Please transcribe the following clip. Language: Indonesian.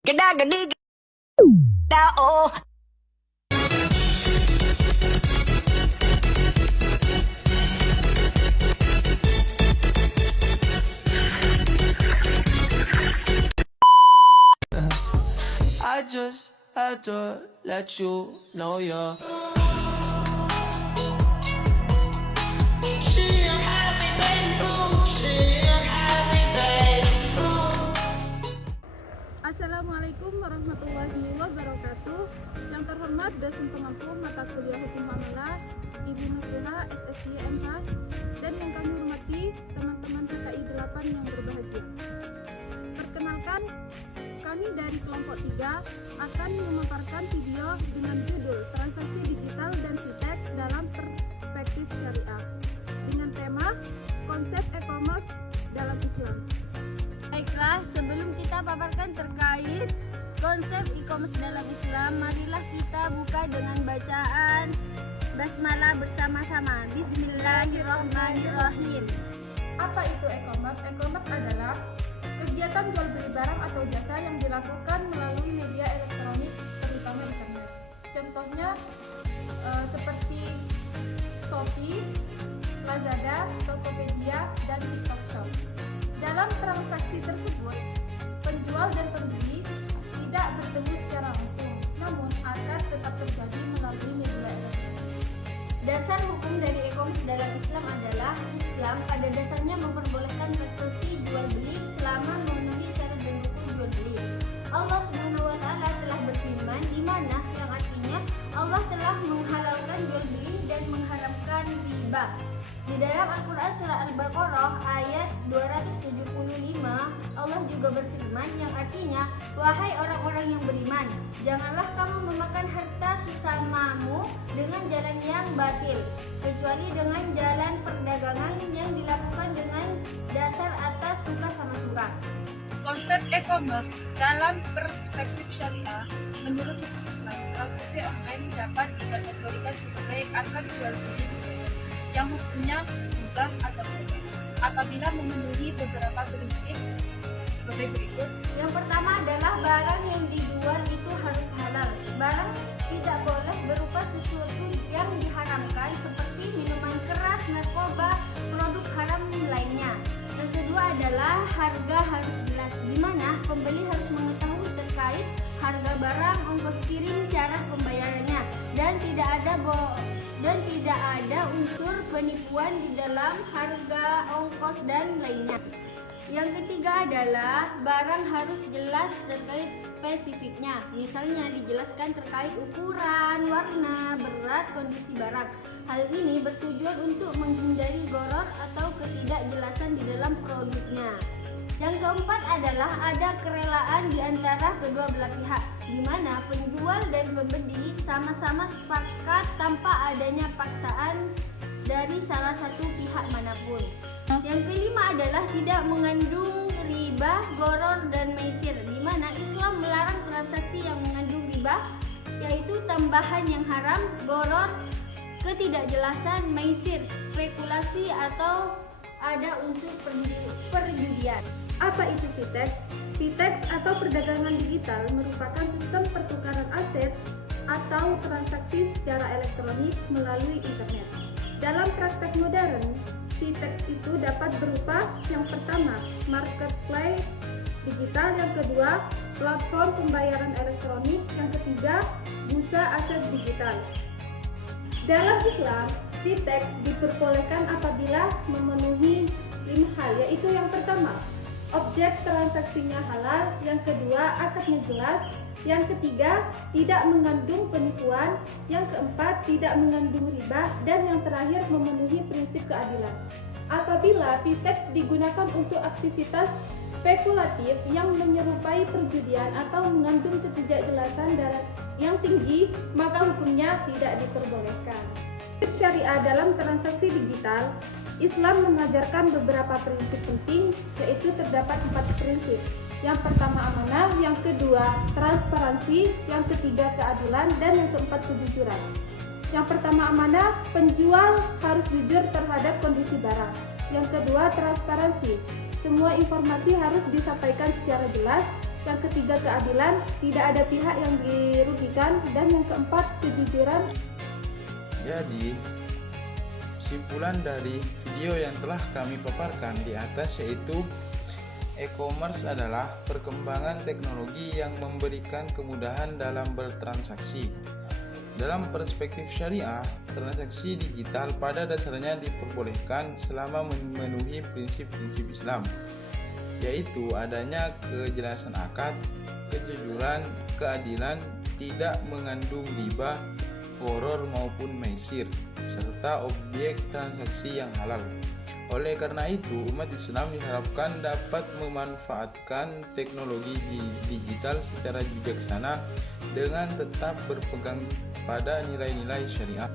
Geda gedi geda oh. I just had to let you know you're Assalamualaikum warahmatullahi wabarakatuh. Yang terhormat dosen pengampu mata kuliah Hukum Muamalah Ibu Musliha SSY MH, dan yang kami hormati teman-teman PKI 8 yang berbahagia. Perkenalkan, kami dari kelompok 3 akan memaparkan video dengan judul Transaksi Digital dan Fintech dalam Perspektif Syariah dengan tema Konsep E-commerce dalam Islam. Baiklah, sebelum kita paparkan terkait konsep e-commerce dalam Islam, marilah kita buka dengan bacaan basmalah bersama-sama. Bismillahirrahmanirrahim. Apa itu e-commerce? E-commerce adalah kegiatan jual beli barang atau jasa yang dilakukan melalui media elektronik, terutama internet. Contohnya seperti Shopee, Lazada, Tokopedia, dan TikTok Shop. Dalam transaksi tersebut, penjual dan pembeli tidak bertemu secara langsung, namun akan tetap terjadi melalui media elektronik. Dasar hukum dari e-commerce dalam Islam adalah Islam pada dasarnya memperbolehkan transaksi jual beli selama memenuhi syarat dan rukun jual beli. Allah Subhanahu wa taala telah berfirman di mana yang artinya Allah telah menghalalkan jual beli dan mengharamkan riba. Di dalam Al-Quran surah Al-Baqarah ayat 275, Allah juga berfirman yang artinya, wahai orang-orang yang beriman, janganlah kamu memakan harta sesamamu dengan jalan yang batil, kecuali dengan jalan perdagangan yang dilakukan dengan dasar atas suka sama suka. Konsep e-commerce dalam perspektif syariah, menurut hukum Islam, transaksi online dapat dikategorikan sebagai akad jual beli yang hukumnya mubah atau boleh apabila memenuhi beberapa prinsip sebagai berikut. Yang pertama adalah barang yang dijual itu harus halal. Barang tidak boleh berupa sesuatu yang diharamkan seperti minuman keras, narkoba, produk haram lainnya. Yang kedua adalah harga harus jelas, di mana pembeli harus mengetahui terkait harga barang, ongkos kirim, cara pembayarannya, dan tidak ada unsur penipuan di dalam harga, ongkos, dan lainnya. Yang ketiga adalah barang harus jelas terkait spesifiknya. Misalnya dijelaskan terkait ukuran, warna, berat, kondisi barang. Hal ini bertujuan untuk menghindari gharar atau ketidakjelasan di dalam produknya. Yang keempat adalah ada kerelaan di antara kedua belah pihak, di mana penjual dan pembeli sama-sama sepakat tanpa adanya paksaan dari salah satu pihak manapun. Yang kelima adalah tidak mengandung riba, gharar, dan maisir, di mana Islam melarang transaksi yang mengandung riba, yaitu tambahan yang haram, gharar, ketidakjelasan, maisir, spekulasi, atau ada unsur perjudian. Apa itu Fintech? Fintech atau perdagangan digital merupakan sistem pertukaran aset atau transaksi secara elektronik melalui internet. Dalam praktek modern, Fintech itu dapat berupa yang pertama, marketplace digital, yang kedua, platform pembayaran elektronik, yang ketiga, bursa aset digital. Dalam Islam, Fintech diperbolehkan apabila memenuhi 5 hal, yaitu yang pertama, objek transaksinya halal, yang kedua, akadnya jelas, yang ketiga, tidak mengandung penipuan, yang keempat, tidak mengandung riba, dan yang terakhir, memenuhi prinsip keadilan. Apabila Fintech digunakan untuk aktivitas spekulatif yang menyerupai perjudian atau mengandung ketidakjelasan yang tinggi, maka hukumnya tidak diperbolehkan. Syariah dalam transaksi digital, Islam mengajarkan beberapa prinsip penting, yaitu terdapat 4 prinsip. Yang pertama amanah, yang kedua transparansi, yang ketiga keadilan, dan yang keempat kejujuran. Yang pertama amanah, penjual harus jujur terhadap kondisi barang. Yang kedua transparansi, semua informasi harus disampaikan secara jelas. Yang ketiga, keadilan, tidak ada pihak yang dirugikan. Dan yang keempat, kejujuran. Jadi, kesimpulan dari video yang telah kami paparkan di atas yaitu e-commerce adalah perkembangan teknologi yang memberikan kemudahan dalam bertransaksi. Dalam perspektif syariah, transaksi digital pada dasarnya diperbolehkan selama memenuhi prinsip-prinsip Islam, yaitu adanya kejelasan akad, kejujuran, keadilan, tidak mengandung riba, gharar maupun maisir, serta objek transaksi yang halal. Oleh karena itu, umat Islam diharapkan dapat memanfaatkan teknologi digital secara bijaksana dengan tetap berpegang pada nilai-nilai syariah.